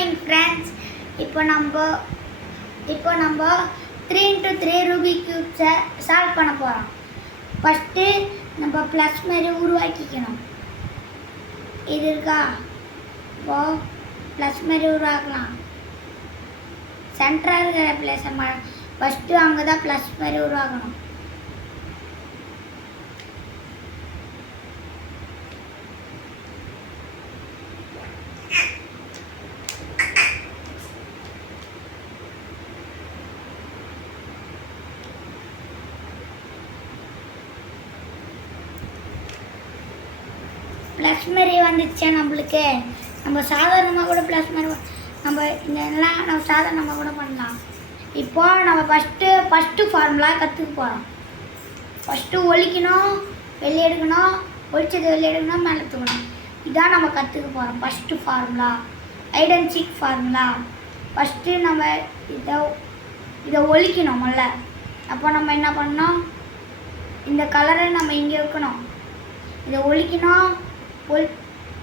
Morning friends. இப்போ நம்ம 3x3 Rubik கியூப்ஸை solve பண்ண போகிறோம். ஃபஸ்ட்டு நம்ம ப்ளஸ் மாரி உருவாக்கிக்கணும். இது இருக்கா? இப்போது ப்ளஸ் மாரி உருவாக்கலாம். சென்டராக இருக்கிற பிளேஸை ஃபஸ்ட்டு அங்கே தான் ப்ளஸ் மாரி உருவாக்கணும். ப்ளஸ் மாரி வந்துச்சா நம்மளுக்கு, நம்ம சாதாரணமாக கூட ப்ளஸ் மாரி நம்ம இதெல்லாம் நம்ம சாதாரணமாக கூட பண்ணலாம். இப்போது நம்ம ஃபஸ்ட்டு ஃபார்முலா கற்றுக்க போகிறோம். ஃபஸ்ட்டு ஒழிக்கணும், வெளியே எடுக்கணும், ஒழிச்சதை வெளியே எடுக்கணும், மேலே தூக்கணும். இதான் நம்ம கற்றுக்க போகிறோம். First formula hide and seek formula. First நம்ம இதை ஒழிக்கணும் முதல்ல. அப்போ நம்ம என்ன பண்ணணும், இந்த கலரை நம்ம இங்கே வைக்கணும். இதை ஒழிக்கணும்,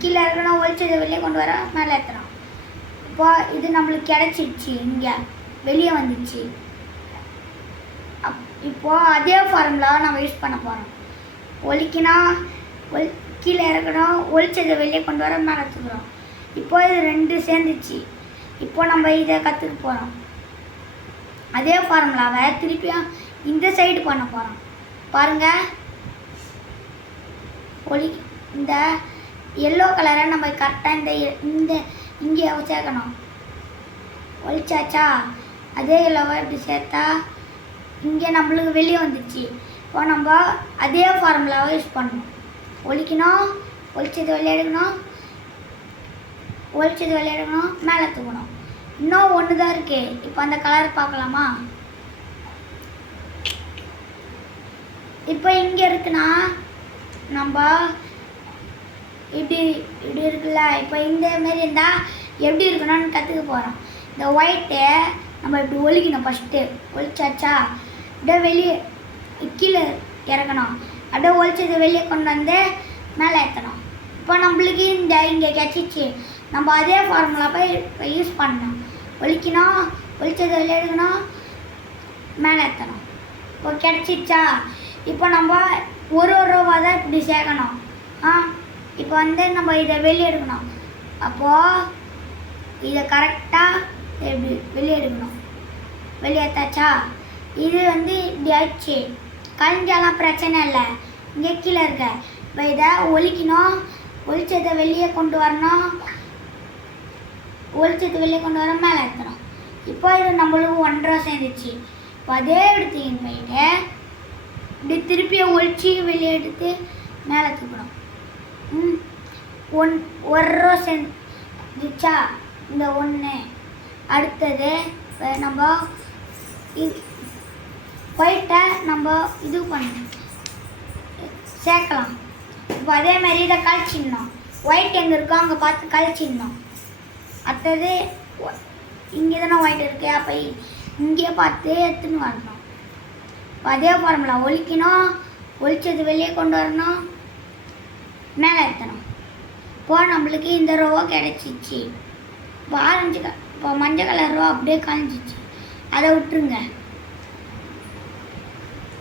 கீழே இருக்கணும், ஒழிச்சதை வெளியே கொண்டு வர மேலே ஏற்றணும். இப்போ இது நம்மளுக்கு கிடச்சிடுச்சு, இங்கே வெளியே வந்துடுச்சு. இப்போது அதே ஃபார்முலா நம்ம யூஸ் பண்ண போகிறோம். ஒழிக்கணும், கீழே இறக்கணும், ஒழிச்சதை வெளியே கொண்டு வர மேலே தூக்குறோம். இப்போ இது ரெண்டு சேர்ந்துச்சு. இப்போ நம்ம இதை கற்றுக்க போகிறோம். அதே ஃபார்முலாவை திருப்பியும் இந்த சைடு பண்ண போகிறோம். பாருங்கள், இந்த எல்லோ கலரை நம்ம கரெக்டாக இந்த இங்கே சேர்க்கணும். ஒழிச்சாச்சா? அதே எல்லோவை இப்படி சேர்த்தா இங்கே நம்மளுக்கு வெளியே வந்துடுச்சு. இப்போ நம்ம அதே ஃபார்முலாவை யூஸ் பண்ணணும். ஒழிக்கணும், ஒழிச்சது வெளியே எடுக்கணும், ஒழிச்சது வெளியே எடுக்கணும், மேலே தூக்கணும். இன்னும் ஒன்று தான் இருக்குது. இப்போ அந்த கலர் பார்க்கலாமா? இப்போ இங்கே இருக்குன்னா நம்ம இப்படி இருக்குல்ல. இப்போ இந்த மாரி இருந்தால் எப்படி இருக்கணும்னு கற்றுக்க போகிறோம். இந்த ஒயிட்டை நம்ம இப்படி ஒழிக்கணும். ஃபஸ்ட்டு ஒழிச்சாச்சா? அப்படியே வெளியே கீழே இறக்கணும். அப்படியே ஒழிச்சதை வெளியே கொண்டு வந்து மேலே ஏற்றணும். இப்போ நம்மளுக்கு இங்கே கிடச்சிச்சு. நம்ம அதே ஃபார்முலா போய் யூஸ் பண்ணணும். ஒழிக்கணும், ஒழிச்சதை வெளியே எடுக்கணும், மேலே ஏற்றணும். இப்போ கிடச்சிச்சா? இப்போ நம்ம ஒரு ரூபா தான் இப்படி சேர்க்கணும். இப்போ நம்ம இதை வெளியே எடுக்கணும். அப்போது இதை கரெக்டாக இப்படி வெளியே எடுக்கணும். வெளியேற்றாச்சா? இது இப்படி ஆயிடுச்சு. கழிஞ்சாலாம் பிரச்சனை இல்லை, இங்கே கீழே இருக்க. இப்போ இதை ஒழிக்கணும், ஒழிச்சதை வெளியே கொண்டு வரணும், ஒழிச்சதை வெளியே கொண்டு வர மேலே ஏற்றணும். இப்போ இது நம்மளுக்கு 1 ரூபா சேர்ந்துச்சு. இப்போ அதே எடுத்துக்கின்னு போயிட்டு இப்படி திருப்பியை ஒழிச்சு வெளியே எடுத்து மேலே தூக்கணும். 1 ரூபா சேர்ந்துச்சா? இந்த 1. அடுத்தது நம்ம ஒயிட்டை நம்ம இது பண்ணணும், சேர்க்கலாம். இப்போ அதேமாதிரி இதை கழிச்சிடணும். ஒயிட் எங்கே இருக்கோ அங்கே பார்த்து கழிச்சிடணும். அடுத்தது இங்கே தானே ஒயிட் இருக்குது, அப்போ இங்கே பார்த்து எடுத்துன்னு வரணும். இப்போ அதே ஃபார்முலா ஒழிக்கணும், ஒழிச்சது வெளியே கொண்டு வரணும், மேலே ஏற்றணும். இப்போ நம்மளுக்கு இந்த ரூபா கிடச்சிச்சு. இப்போ மஞ்சள் கலர் ரூபா அப்படியே காஞ்சிச்சு. அதை விட்டுருங்க.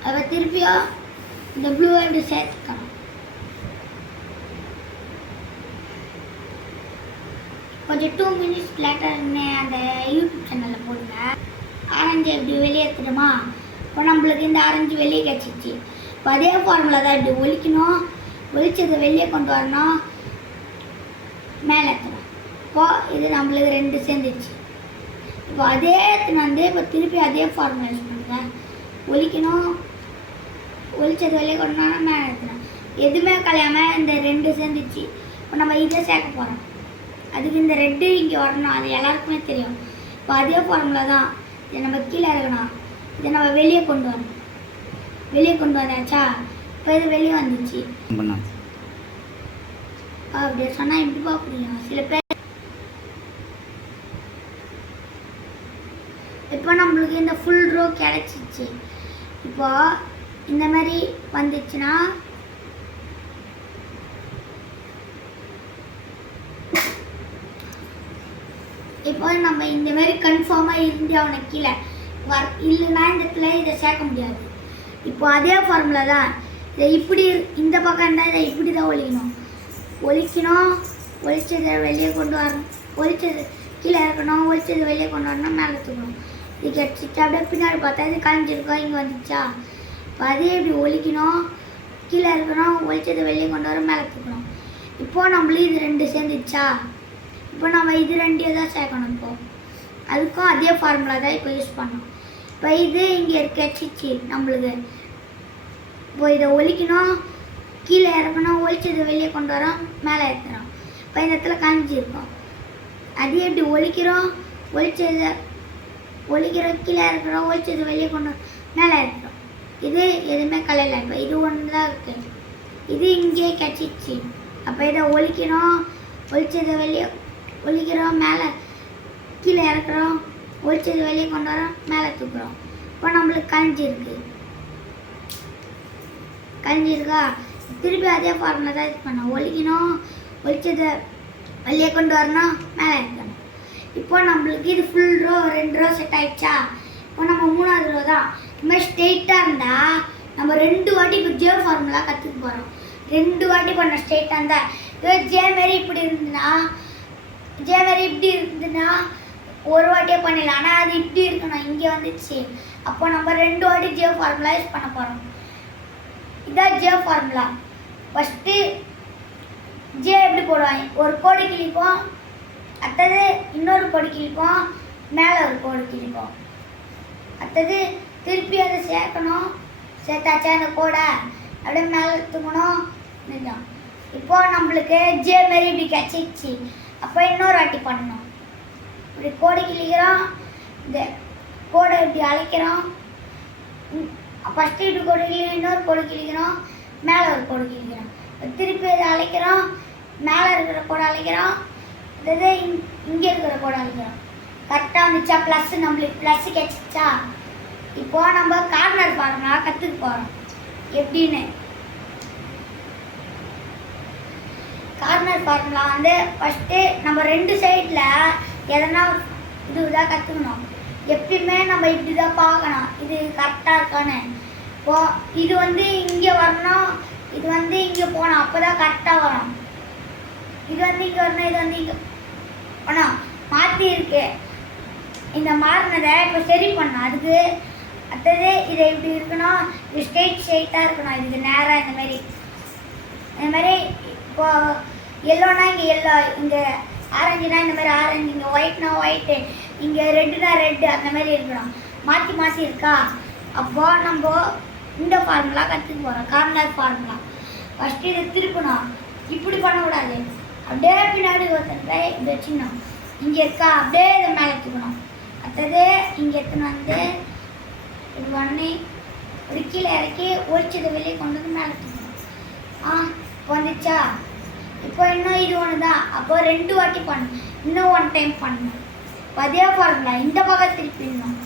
அதை திருப்பியும் இந்த ப்ளூவை இப்படி சேர்த்துக்கணும். கொஞ்சம் 2 மினிட்ஸ் லேட்டர்னு அந்த யூடியூப் சேனலில் போடுங்க. ஆரஞ்சு இப்படி வெளியே ஏற்றுடுமா? இப்போ நம்மளுக்கு இந்த ஆரஞ்சு வெளியே கிடச்சிச்சு. இப்போ அதே ஃபார்முலா தான். இப்படி ஒழிக்கணும், ஒழிச்சதை வெளியே கொண்டு வரணும், மேலே ஏற்றணும். இப்போது இது நம்மளுக்கு 2 சேர்ந்துச்சு. இப்போ அதே எடுத்துன்னு இப்போ திருப்பி அதே ஃபார்முலா யூஸ் பண்ணுங்கள். ஒழிக்கணும், ஒழிச்சது வெளியே கொண்டு வரணும், மேலே ஏற்றணும். எதுவுமே கலையாமல் இந்த 2 சேர்ந்துச்சு. இப்போ நம்ம இதை சேர்க்க போகிறோம். அதுக்கு இந்த ரெட்டு இங்கே வரணும், அது எல்லாருக்குமே தெரியும். இப்போ அதே ஃபார்முலா தான். இதை நம்ம கீழே இருக்கணும், இதை நம்ம வெளியே கொண்டு வரணும். வெளியே கொண்டு வந்தாச்சா? இப்போ இது வெளியே வந்துச்சு. அப்படியே சொன்னால் எப்படிப்பா புரியும் சில பேர். இப்போ நம்மளுக்கு இந்த ஃபுல் ரோ கிடச்சிச்சு. இப்போ இந்த மாதிரி வந்துச்சுன்னா இப்போ நம்ம இந்த மாதிரி கன்ஃபார்மாக இருந்து அவனை கீழே இல்லைன்னா இந்த இடத்துல இதை சேர்க்க முடியாது. இப்போ அதே ஃபார்முலா தான். இதை இப்படி இந்த பக்கம் இருந்தால் இதை இப்படி தான் ஒழிக்கணும். ஒழிச்சதை வெளியே கொண்டு வரணும், ஒழிச்சது கீழே இறக்கணும், ஒழிச்சது வெளியே கொண்டு வரணும், மேலே தூக்கணும். இது கிடச்சிட்டு அப்படியே பின்னாடி பார்த்தா இது கலைஞ்சிருக்கோம், இங்கே வந்துச்சா. இப்போ அதே இப்படி ஒழிக்கணும், கீழே இருக்கணும், ஒழிச்சதை வெளியே கொண்டு வர மேலே தூக்கணும். இப்போது நம்மளும் இது ரெண்டு சேர்ந்துச்சா. இப்போ நம்ம இது ரெண்டையும் தான் சேர்க்கணும். இப்போது அதுக்கும் அதே ஃபார்முலா தான் இப்போ யூஸ் பண்ணணும். இப்போ இது இங்கே கிடச்சிச்சு நம்மளுக்கு. இப்போ இதை ஒழிக்கணும், கீழே இறக்கணும், ஒழிச்சதை வெளியே கொண்டு வரோம், மேலே ஏற்றுறோம். இப்போ இந்த இடத்துல காஞ்சிருக்கோம். அதே எப்படி ஒழிக்கிறோம், ஒழிக்கிறோம், கீழே இறக்குறோம், ஒழிச்சது வெளியே கொண்டு வரோம், மேலே ஏற்றுறோம். இது எதுவுமே கலையில. இப்போ இது ஒன்று தான் இருக்குது. இது இங்கே கிடச்சிச்சு. அப்போ இதை ஒழிக்கணும், ஒழிச்சதை வெளியே ஒழிக்கிறோம், மேலே கீழே இறக்குறோம், ஒழிச்சது வெளியே கொண்டு வரோம், மேலே தூக்குறோம். இப்போ நம்மளுக்கு கலைஞ்சிருக்கா. திருப்பி அதே ஃபார்முலா தான் இது பண்ணோம். ஒழிக்கணும், ஒழிச்சதை வெளியே கொண்டு வரணும், மேலே இருக்கணும். இப்போ நம்மளுக்கு இது ஃபுல் ரோ 2 ரோ செட் ஆகிடுச்சா. இப்போ நம்ம 3வது ரோ தான். இந்த மாதிரி ஸ்ட்ரெயிட்டாக இருந்தால் நம்ம 2 வாட்டி இப்போ ஜே ஃபார்முலா கற்றுக்க போகிறோம். 2 வாட்டி பண்ண ஸ்ட்ரெயிட்டாக இருந்தால் இதோ ஜே மாரி இப்படி இருந்துன்னா, ஜே மாரி இப்படி இருந்ததுன்னா ஒரு வாட்டியே பண்ணிடலாம். ஆனால் அது இப்படி இருக்கணும், இங்கே வந்துச்சு. அப்போ நம்ம 2 வாட்டி ஜே ஃபார்முலா யூஸ் பண்ண போகிறோம். இதான் ஜே ஃபார்முலா. ஃபஸ்ட்டு ஜே எப்படி போடுவாங்க, ஒரு கோடு கிழிப்போம், அடுத்தது இன்னொரு கோடு கிழிப்போம், மேலே ஒரு கோடு கிழிப்போம், அடுத்தது திருப்பி அதை சேர்க்கணும். சேர்த்தாச்சா அந்த கோடை அப்படியே மேலே தூக்கணும். நிஜம். இப்போது நம்மளுக்கு ஜே மாரி இப்படி கிடச்சிச்சு. அப்போ இன்னொரு வாட்டி பண்ணணும். இப்படி கோடு கிழிக்கிறோம், இந்த கோடை இப்படி அழைக்கிறோம். ஃபஸ்ட்டு இப்படி கோடு இன்னொரு கோடு கிழிக்கிறோம், மேலே ஒரு கோடு கிழிக்கிறோம். திருப்பி இதை அழைக்கிறோம், மேலே இருக்கிற கோடை அழைக்கிறோம், அதாவது இங்கே இருக்கிற கோடை அழைக்கிறோம். கரெக்டாக வந்துச்சா. ப்ளஸ் நம்மளுக்கு ப்ளஸ் கிடச்சிச்சா. இப்போது நம்ம கார்னர் ஃபார்முலா கற்றுக்க போகிறோம் எப்படின்னு. கார்னர் ஃபார்முலா வந்து ஃபஸ்ட்டு நம்ம 2 சைடில் எதனா இதுதான் கற்றுக்கணும். எப்பயுமே நம்ம இப்படி தான் பார்க்கணும், இது கரெக்டாக இருக்கான்னு. இப்போது இது வந்து இங்கே வரணும், இது வந்து இங்கே போகணும், அப்போ தான் கரெக்டாக வரும். இது வந்து இங்கே வரணும், இது வந்து இங்கே போனால் மாற்றி இருக்கு. இந்த மாறினதை இப்போ சரி பண்ணணும். அதுக்கு அடுத்தது இதை இப்படி இருக்கணும், இது ஸ்ட்ரெயிட்டாக இருக்கணும், இதுக்கு நேராக இந்த மாதிரி. இப்போது எல்லோனா இங்கே எல்லோ, இங்கே ஆரஞ்சுனா இந்த மாதிரி ஆரஞ்சு, இங்கே ஒயிட்னா ஒயிட்டு, இங்கே ரெட்டுனா ரெட்டு, அந்த மாதிரி இருக்கணும். மாற்றி இருக்கா. அப்போது நம்ம இந்த ஃபார்முலா கற்றுக்க போகிறோம், கார்னர் ஃபார்முலா. ஃபஸ்ட்டு இதை திருப்பணும், இப்படி பண்ணக்கூடாது. அப்படியே பின்னாடி ஒருத்தர் இப்படி வச்சுக்கணும். இங்கே இருக்கா, அப்படியே இதை மேலே தூக்கணும். அடுத்தது இங்கே எடுத்துன்னு வந்து இப்படி பண்ணி இப்படி கீழே இறக்கி ஒழிச்சதை வெளியே கொண்டு வந்து மேலே தூக்கணும். வந்துச்சா. இப்போ இன்னும் இது ஒன்று தான். அப்போது 2 வாட்டி பண்ணணும், இன்னும் 1 டைம் பண்ணணும். அதே ஃபார்முலா இந்த பக்கம் திருப்பிடணும்,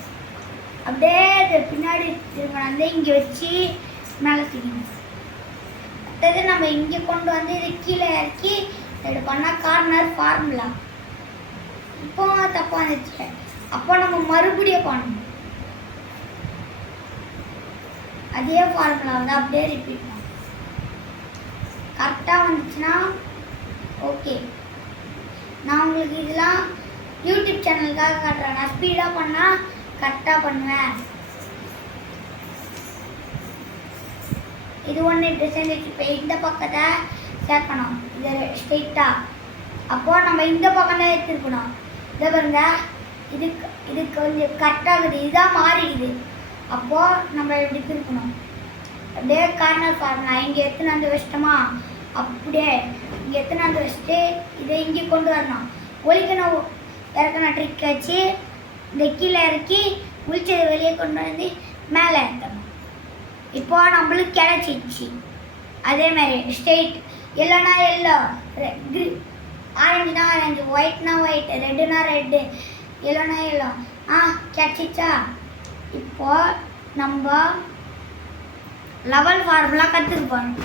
அப்படியே இது பின்னாடி திரும்ப வந்து இங்கே வச்சு மேலே தூக்கணும். அடுத்தது நம்ம இங்கே கொண்டு வந்து இது கீழே இறக்கி இது பண்ணால் கார்னர் ஃபார்முலா. இப்போ தப்பாக வந்துச்சு. அப்போ நம்ம மறுபடியும் பண்ணணும். அதே ஃபார்முலா வந்து அப்படியே ரிப்பீட் பண்ணணும். கரெக்டாக வந்துச்சுன்னா ஓகே. நான் உங்களுக்கு இதெல்லாம் யூடியூப் சேனலுக்காக காட்டுறேன். நான் ஸ்பீடாக பண்ணால் கரெக்டாக பண்ணுவேன். இது ஒன்று டிசைன் வச்சு இப்போ இந்த பக்கத்தை சேர்க்கணும், இது ஸ்ட்ரெயிட்டாக. அப்போது நம்ம இந்த பக்கம் தான் எடுத்துருக்கணும். இதை பாருங்க, இதுக்கு கொஞ்சம் கரெக்டாகுது, இதுதான் மாறிடுது. அப்போது நம்ம இப்படி திருப்பணும். அப்படியே கார்னர் ஃபார்முலா இங்கே எடுத்துன்னு வந்து வச்சிட்டோமா, அப்படியே இங்கே எடுத்துன்னு வந்து வச்சுட்டு இதை இங்கே கொண்டு வரணும். ஒழிக்கணும் இறக்கணும் ட்ரிக் வச்சு இந்த கீழே இறக்கி ஒழிச்சதை வெளியே கொண்டு வந்து மேலே இறக்கணும். இப்போ நம்மளுக்கு கிடச்சிச்சு. அதேமாதிரி ஸ்ட்ரெயிட், எல்லோனா எல்லோ, ஆரஞ்சுனா ஆரஞ்சு, ஒயிட்னா ஒயிட், ரெட்டுனா ரெட்டு, எல்லோனா எல்லோ. கிடச்சிச்சா. இப்போது நம்ம லெவல் ஃபார்முலா கற்றுக்க போகிறோம்.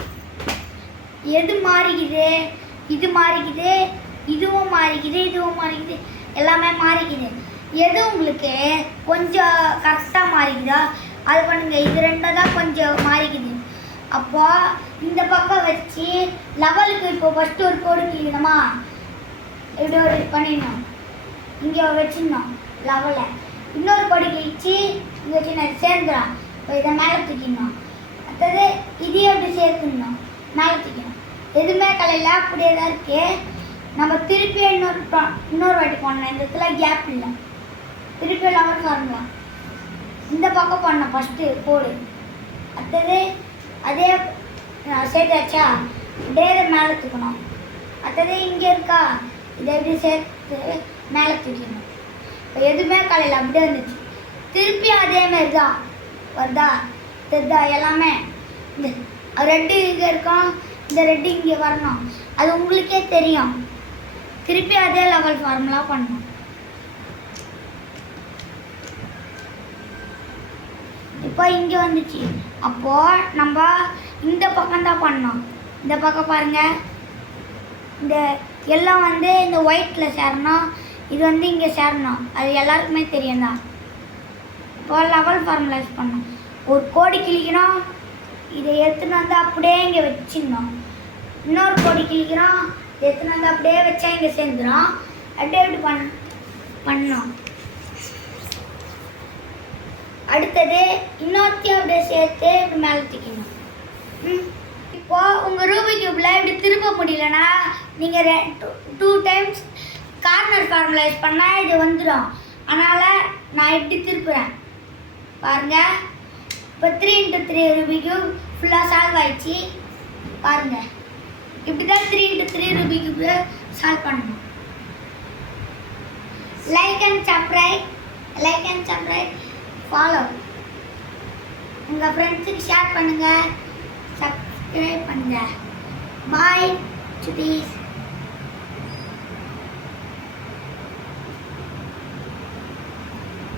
எது மாறிக்குது, இது மாறிக்குது, இதுவும் மாறிக்குது, இதுவும் மாறிக்குது, எல்லாமே மாறிக்குது. எது உங்களுக்கு கொஞ்சம் கரெக்டாக மாறிக்குதோ அது பண்ணுங்க. இது ரெண்டும் தான் கொஞ்சம் மாறிக்குது. அப்போ இந்த பக்கம் வச்சு லெவலுக்கு இப்போ ஃபஸ்ட்டு ஒரு கோடு கிழிக்கணுமா, இப்படி ஒரு பண்ணிடணும். இங்கே வச்சிடணும் லெவலை. இன்னொரு கோடு கிழிச்சு இங்கே வச்சு சேர்ந்துடும். இப்போ இதை மேலே தூக்கிடணும். அடுத்தது இதையும் அப்படி சேர்த்துடணும், மேலே தூக்கணும். எதுவுமே கலையில் அப்படியே தான் இருக்கு. நம்ம திருப்பி இன்னொரு வாட்டி பண்ணணும். இந்த இடத்துல கேப் இல்லை. திருப்பி லெவல் வரலாம். இந்த பக்கம் பண்ணோம் ஃபஸ்ட்டு கோடு. அடுத்தது அதே சேர்த்தாச்சா, அப்படியே இதை மேலே தூக்கணும். அடுத்தது இங்கே இருக்கா, இதை எப்படி சேர்த்து மேலே தூக்கணும். இப்போ எதுவுமே கலையில் அப்படியே வந்துச்சு. திருப்பி அதேமாரி தான் வருதா தெரிதா எல்லாமே. இந்த ரெட்டு இங்கே இருக்கும், இந்த ரெட்டு இங்கே வரணும். அது உங்களுக்கே தெரியும். திருப்பி அதே லெவல் ஃபார்முலா பண்ணணும். இப்போ இங்கே வந்துச்சு. அப்போது நம்ம இந்த பக்கம் தான் பண்ணோம். இந்த பக்கம் பாருங்கள், இந்த எல்லாம் வந்து இந்த ஒயிட்டில் சேரணும், இது வந்து இங்கே சேரணும். அது எல்லாருக்குமே தெரியும் தான். இப்போ லெவல் ஃபார்முலைஸ் பண்ணோம். ஒரு கோடி கிழிக்கணும், இதை எடுத்துன்னு வந்து அப்படியே இங்கே வச்சிடணும். இன்னொரு கோடி கிழிக்கிறோம், எடுத்துன்னு வந்து அப்படியே வச்சா இங்கே சேர்ந்துடும். அப்படியே இப்படி பண்ணோம். அடுத்தது இன்னொருத்தையும் அப்படியே சேர்த்து இப்படி மேலே தூக்கணும். இப்போது உங்கள் ரூபிக் கியூப்பில் இப்படி திருப்ப முடியலன்னா நீங்கள் 2 டைம்ஸ் கார்னர் ஃபார்முலைஸ் பண்ணால் இது வந்துடும். அதனால் நான் இப்படி திருப்புறேன் பாருங்கள். இப்போ 3x3 ரூபிக் கியூப் ஃபுல்லாக சால்வ் ஆயிடுச்சு பாருங்கள். இப்படி தான் 3x3 ரூபிக் கியூப் சால்வ் பண்ணணும். Like and subscribe follow. உங்கள் ஃப்ரெண்ட்ஸுக்கு ஷேர் பண்ணுங்கள், சப்ஸ்கிரைப் பண்ணுங்கள். பாய் சுட்டீஸ்.